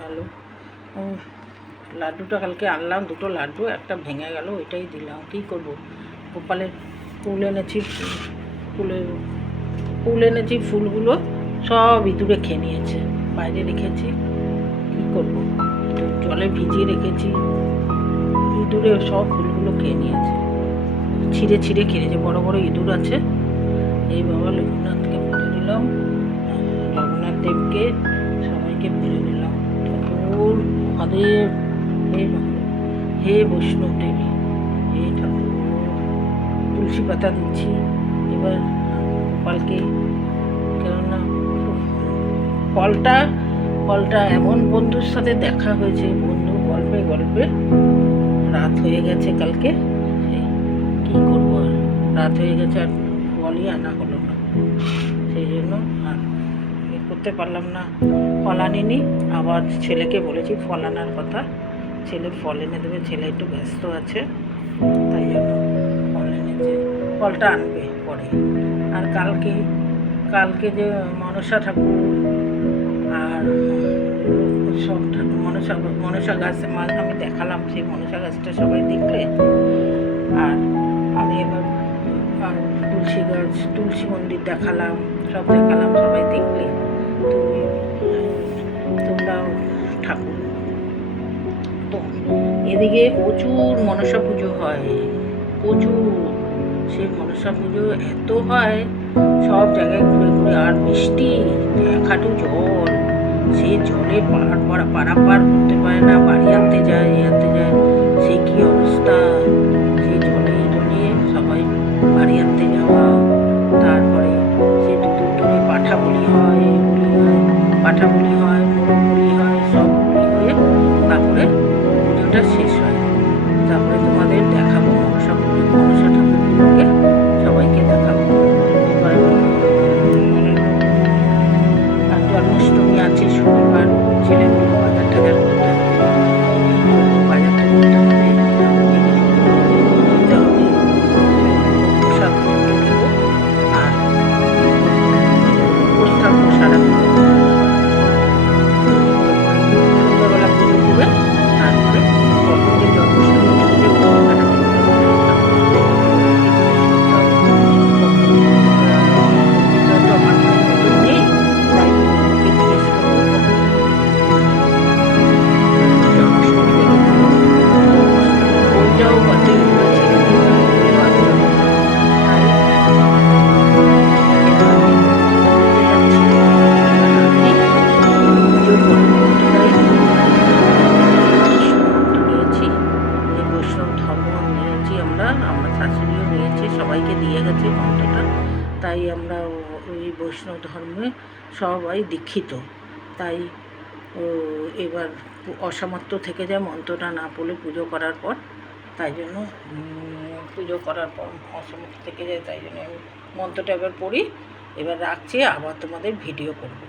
ভালো। লাড্ডুটা কালকে আনলাম, দুটো লাড্ডু, একটা ভেঙে গেল, ওইটাই দিলাম। কী করবো, গোপালের ফুল এনেছি, ফুল এনেছি, ফুলগুলো সব ইঁদুরে খেয়ে নিয়েছে। বাইরে রেখেছি, কী করবো, জলে ভিজিয়ে রেখেছি, ইঁদুরে সব ফুলগুলো খেয়ে নিয়েছে, ছিঁড়ে ছিঁড়ে খেয়েছে। বড় বড় ইঁদুর আছে। এই বাবা লোকনাথকে পুজো দিলাম, জগন্নাথ দেবকে, সবাইকে পুজো দিলাম। ঠাকুর মহাদেব, হে হে বৈষ্ণব দেবী, হে ঠাকুর। তুলসী পাতা দিচ্ছি এবার গোপালকে, কেননা ফলটা এমন বন্ধুর সাথে দেখা হয়েছে, বন্ধু গল্পে গল্পে রাত হয়ে গেছে কালকে, কী করবো, আর রাত হয়ে গেছে, আর ফলই আনা হলো না, সেই জন্য আর করতে পারলাম না, ফল আনিনি। আবার ছেলেকে বলেছি ফল আনার কথা, ছেলে ফল এনে দেবে, ছেলে একটু ব্যস্ত আছে, তাই জন্য ফল এনেছে, ফলটা আনবে পরে। আর কালকে যে মনসা ঠাকুর আর সব ঠাকুর, মনসা গাছ আমি দেখালাম, সেই মনসা গাছটা সবাই দেখলে। আর আমি এবার তুলসী গাছ, তুলসী মন্দির দেখালাম, সব দেখালাম, সবাই দেখলে। তোমরা ঠাকুর তো এদিকে প্রচুর মনসা পুজো হয়, প্রচুর। সেই মনসা পুজো এত হয়, সব জায়গায় ঘুরে ঘুরে, আর বৃষ্টি, এক হাঁটু জল, সে জলে পারাপার করতে পারে না, বাড়ি আনতে যায়, সে কি অবস্থা, সে জলে সবাই বাড়ি আনতে যাওয়া। তারপরে সে দুদিন ধরে পাঠা বলি হয়, মোরগ বলি হয়, সব বলি হয়ে তারপরে পুজোটা শেষ হয়। তারপরে তোমাদের দেখাবো মনসা ঠাকুরগুলোকে, সবাইকে দেখাবো। এবার আর জন্মাষ্টমী আছে শনিবার, ছেলেগুলো বাজার টাজার করতে হবে, বাজারটা করতে হবে, দিতে হবে, প্রসাদ দেবো, আর উপোস থাকবো সারাদিন। সন্ধ্যাবেলা পুজো দেবে, তারপরে তখন যে জন্মাষ্টমী যে আমরা শাশুড়িও নিয়েছি, সবাইকে দিয়ে গেছে মন্ত্রটা, তাই আমরা ওই বৈষ্ণব ধর্মে সবাই দীক্ষিত। তাই এবার অসামর্থ্য থেকে যায় মন্ত্রটা না পড়লে পুজো করার পর, তাই জন্য পুজো করার পর অসামর্থ্য থেকে যায়, তাই জন্য আমি মন্ত্রটা এবার পড়ি। এবার রাখছি, আবার তোমাদের ভিডিও করব।